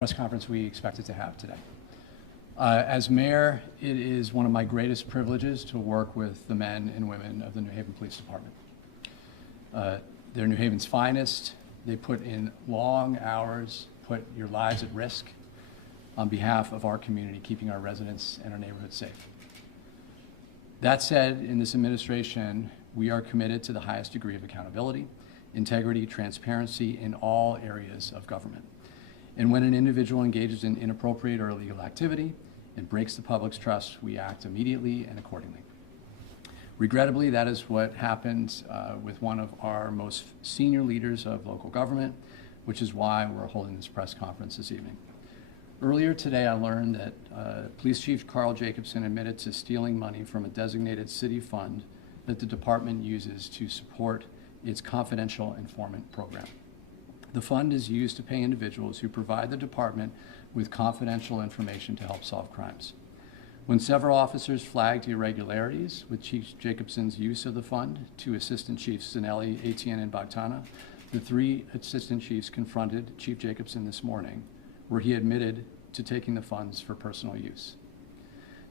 press conference we expected to have today. As mayor, it is one of my greatest privileges to work with the men and women of the New Haven Police Department. They're New Haven's finest. They put in long hours, put your lives at risk on behalf of our community, keeping our residents and our neighborhoods safe. That said, in this administration, we are committed to the highest degree of accountability, integrity, transparency in all areas of government. And when an individual engages in inappropriate or illegal activity and breaks the public's trust, we act immediately and accordingly. Regrettably, that is what happened with one of our most senior leaders of local government, which is why we're holding this press conference this evening. Earlier today, I learned that Police Chief Karl Jacobson admitted to stealing money from a designated city fund that the department uses to support its confidential informant program. The fund is used to pay individuals who provide the department with confidential information to help solve crimes. When several officers flagged irregularities with Chief Jacobson's use of the fund to Assistant Chiefs Zanelli, Etienne, and Bagtana, the three assistant chiefs confronted Chief Jacobson this morning, where he admitted to taking the funds for personal use.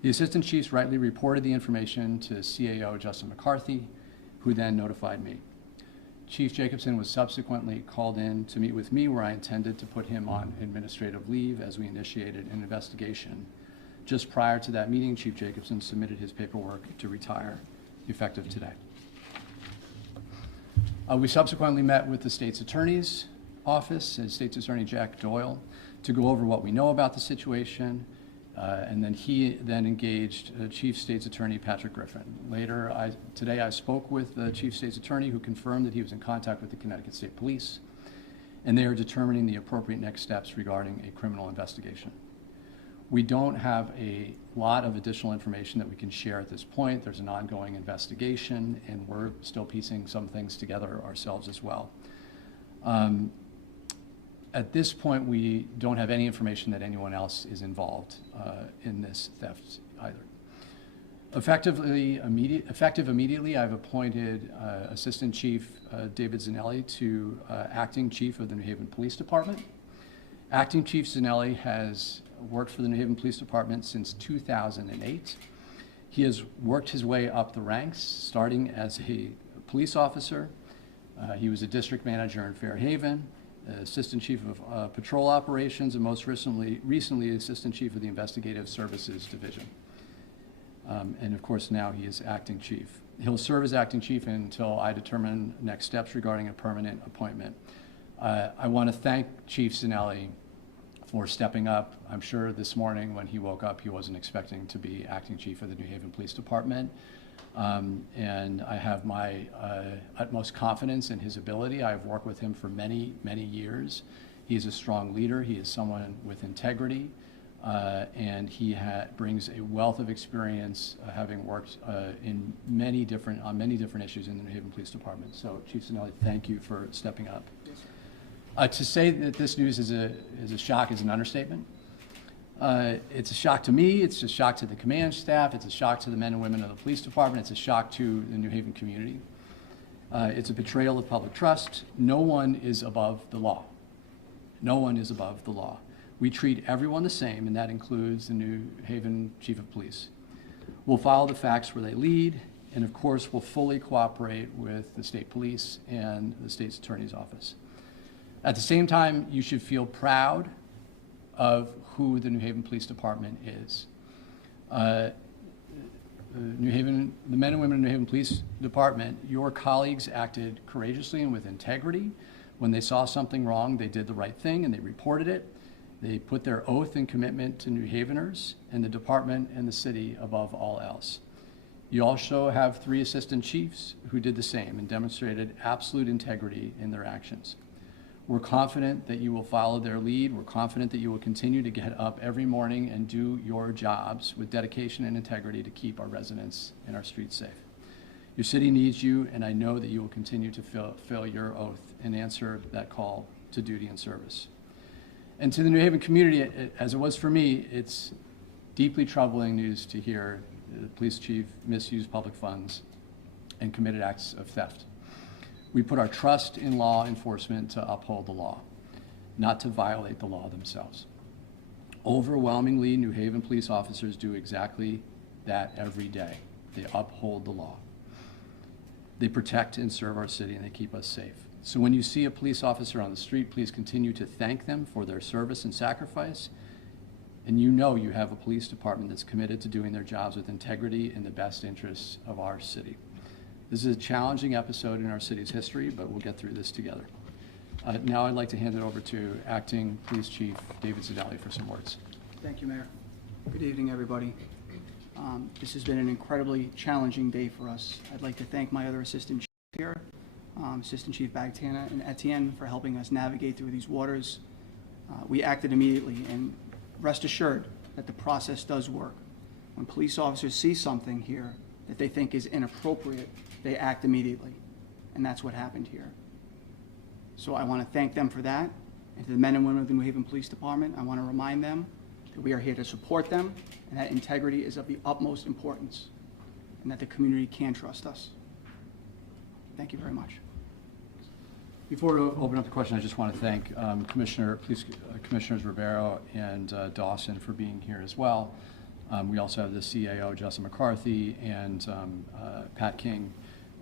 The assistant chiefs rightly reported the information to CAO Justin McCarthy, who then notified me. Chief Jacobson was subsequently called in to meet with me, where I intended to put him on administrative leave as we initiated an investigation. Just prior to that meeting, Chief Jacobson submitted his paperwork to retire, effective today. We subsequently met with the state's attorney's office and State's Attorney Jack Doyle to go over what we know about the situation, and then he engaged Chief State's Attorney Patrick Griffin. Later today I spoke with the Chief State's Attorney, who confirmed that he was in contact with the Connecticut State Police, and they are determining the appropriate next steps regarding a criminal investigation. We don't have a lot of additional information that we can share at this point. There's an ongoing investigation, and we're still piecing some things together ourselves as well. At this point, we don't have any information that anyone else is involved in this theft either. Effective immediately, I've appointed Assistant Chief David Zanelli to Acting Chief of the New Haven Police Department. Acting Chief Zanelli has worked for the New Haven Police Department since 2008. He has worked his way up the ranks, starting as a police officer. He was a district manager in Fairhaven, Assistant Chief of Patrol Operations, and most recently Assistant Chief of the Investigative Services Division. And of course now he is Acting Chief. He'll serve as Acting Chief until I determine next steps regarding a permanent appointment. I want to thank Chief Zanelli for stepping up. I'm sure this morning when he woke up, he wasn't expecting to be Acting Chief of the New Haven Police Department. And I have my utmost confidence in his ability. I've worked with him for many, many years. He is a strong leader. He is someone with integrity, and he brings a wealth of experience, having worked on many different issues in the New Haven Police Department. So, Chief Zanelli, thank you for stepping up. To say that this news is a shock is an understatement. It's a shock to me, it's a shock to the command staff, it's a shock to the men and women of the police department, it's a shock to the New Haven community. It's a betrayal of public trust. No one is above the law. No one is above the law. We treat everyone the same, and that includes the New Haven Chief of Police. We'll follow the facts where they lead, and of course we'll fully cooperate with the state police and the state's attorney's office. At the same time, you should feel proud of who the New Haven Police Department is. The men and women of the New Haven Police Department, your colleagues acted courageously and with integrity. When they saw something wrong, they did the right thing and they reported it. They put their oath and commitment to New Haveners and the department and the city above all else. You also have three assistant chiefs who did the same and demonstrated absolute integrity in their actions. We're confident that you will follow their lead. We're confident that you will continue to get up every morning and do your jobs with dedication and integrity to keep our residents and our streets safe. Your city needs you, and I know that you will continue to fulfill your oath and answer that call to duty and service. And to the New Haven community, as it was for me, it's deeply troubling news to hear the police chief misuse public funds and committed acts of theft. We put our trust in law enforcement to uphold the law, not to violate the law themselves. Overwhelmingly, New Haven police officers do exactly that every day. They uphold the law. They protect and serve our city, and they keep us safe. So when you see a police officer on the street, please continue to thank them for their service and sacrifice. And you know you have a police department that's committed to doing their jobs with integrity in the best interests of our city. This is a challenging episode in our city's history, but we'll get through this together. Now I'd like to hand it over to Acting Police Chief David Zadelli for some words. Thank you, Mayor. Good evening, everybody. This has been an incredibly challenging day for us. I'd like to thank my other assistant chiefs here, Assistant Chief Bagtana and Etienne, for helping us navigate through these waters. We acted immediately, and rest assured that the process does work. When police officers see something here that they think is inappropriate, they act immediately, and that's what happened here. So I want to thank them for that, and to the men and women of the New Haven Police Department, I want to remind them that we are here to support them, and that integrity is of the utmost importance, and that the community can trust us. Thank you very much. Before we open up the question, I just want to thank Commissioners Rivero and Dawson for being here as well. We also have the CAO, Justin McCarthy, and Pat King,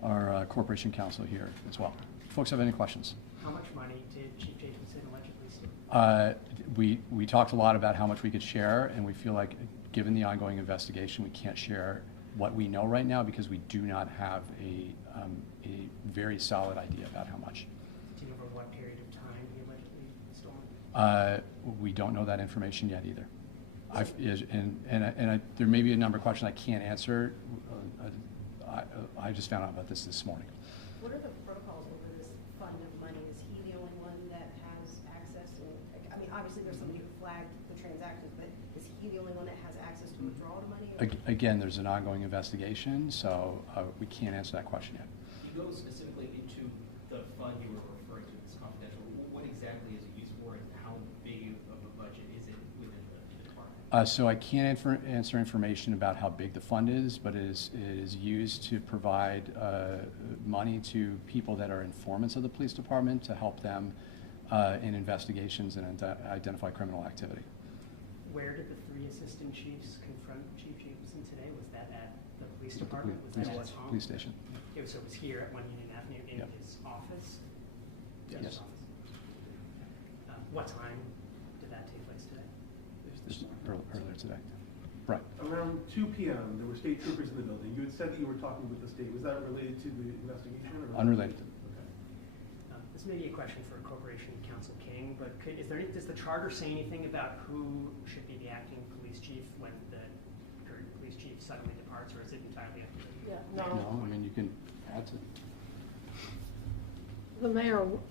our Corporation Counsel here as well. Folks have any questions? How much money did Chief Jacobson allegedly steal? We talked a lot about how much we could share, and we feel like, given the ongoing investigation, we can't share what we know right now because we do not have a very solid idea about how much. Do you know over what period of time he allegedly stole? We don't know that information yet either. There may be a number of questions I can't answer. I just found out about this morning. What are the protocols over this fund of money? Is he the only one that has access? I mean, obviously there's somebody who flagged the transactions, but is he the only one that has access to withdraw the money? Again, there's an ongoing investigation, so we can't answer that question yet. You go specifically into the fund you were referring to as confidential. What exactly is it used for, and how big of a budget is it within the department? So I can't answer information about how big the fund is, but it is used to provide money to people that are informants of the police department to help them in investigations and identify criminal activity. Where did the three assistant chiefs confront Chief Jacobson today? Was that at the police department? Was that at his home? Police station. So it was here at 1 Union Avenue in Yep. his office? Yes. His office. What time did that take place today? Earlier today. Right. Around 2 p.m., there were state troopers in the building. You had said that you were talking with the state. Was that related to the investigation? Or Unrelated. Okay. This may be a question for Corporation Counsel King, but does the charter say anything about who should be the acting police chief when the current police chief suddenly departs, or is it entirely up to the No, I mean, you can add to.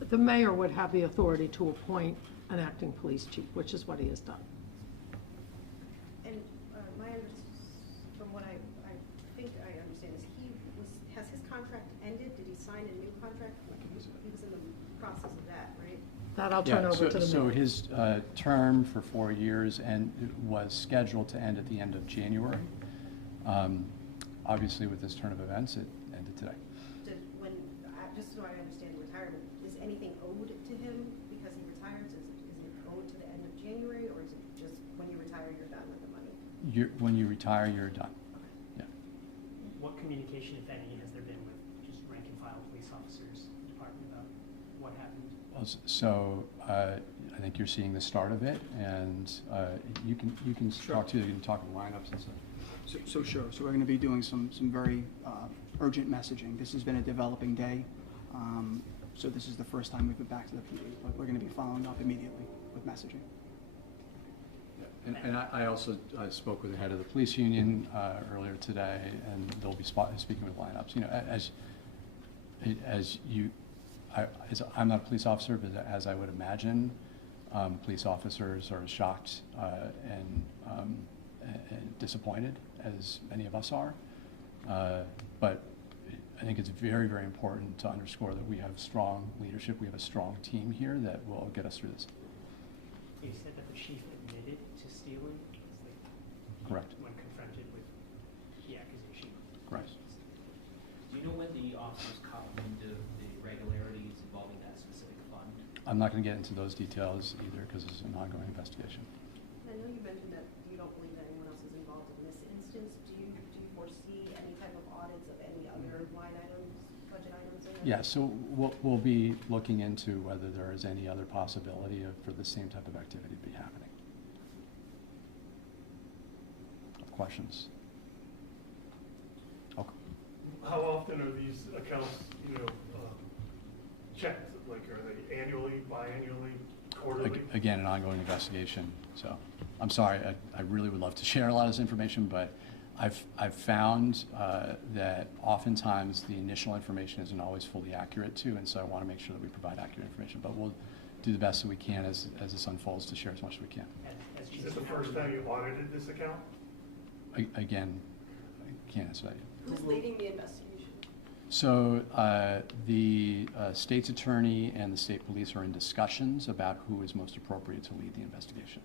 The mayor would have the authority to appoint an acting police chief, which is what he has done. And from what I think I understand is has his contract ended? Did he sign a new contract? He was in the process of that, right? That I'll turn over to the So mayor. his term for 4 years was scheduled to end at the end of January. Obviously, with this turn of events, it ended today. Just so I understand retirement, is anything owed to him because he retires? Is it owed to the end of January, or is it just when you retire, you're done with the money? When you retire, you're done. Okay. Yeah. What communication, if any, has there been with just rank and file police officers department about what happened? Well, so I think you're seeing the start of it, and you can Sure. talk to you can talk in lineups and stuff. So sure. So we're going to be doing some very urgent messaging. This has been a developing day. So this is the first time we've been back to the PD, but we're going to be following up immediately with messaging. And I also spoke with the head of the police union earlier today, and they'll be speaking with lineups. You know, I'm not a police officer, but as I would imagine, police officers are as shocked and disappointed as many of us are. But I think it's very, very important to underscore that we have strong leadership. We have a strong team here that will get us through this. You said that the chief admitted to stealing? Correct. When confronted with the accusation? Correct. Do you know when the officers caught wind of the irregularities involving that specific fund? I'm not going to get into those details either because it's an ongoing investigation. And know you mentioned that you don't believe anyone else is involved in this instance. Do you foresee any type of audits of any other line items, budget items? Yeah, so we'll be looking into whether there is any other possibility for the same type of activity to be happening. Questions? Okay. How often are these accounts, checked? Like, are they annually, biannually, quarterly? Again, an ongoing investigation. So I'm sorry, I really would love to share a lot of this information, but I've found that oftentimes the initial information isn't always fully accurate too, and so I want to make sure that we provide accurate information. But we'll do the best that we can as this unfolds to share as much as we can. As Is chief, this the first time you audited this account? Again, I can't answer that yet. Who's leading the investigation? So the state's attorney and the state police are in discussions about who is most appropriate to lead the investigation.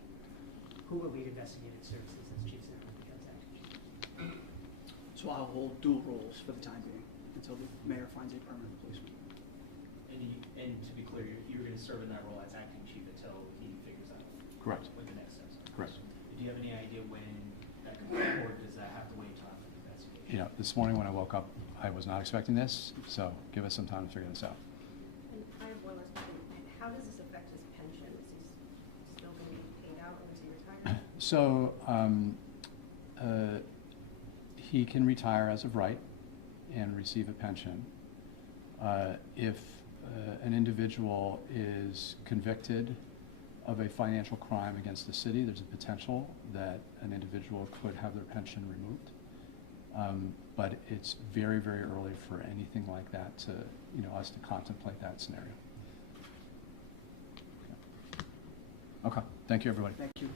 who will lead investigative services as chief senator becomes acting chief? So I'll hold dual roles for the time being until the mayor finds a permanent replacement. And to be clear, you're going to serve in that role as acting chief until he figures out Correct. what the next steps are. Correct. Do you have any idea when that could be, or does that have to wait until after the investigation? You know, this morning when I woke up, I was not expecting this, so give us some time to figure this out. And I have one last question. How does this affect his pension? Is he still going to be paid out or is he retired? So he can retire as of right and receive a pension. If an individual is convicted of a financial crime against the city, there's a potential that an individual could have their pension removed. But it's very, very early for anything like that to, us to contemplate that scenario. Okay, thank you, everybody. Thank you.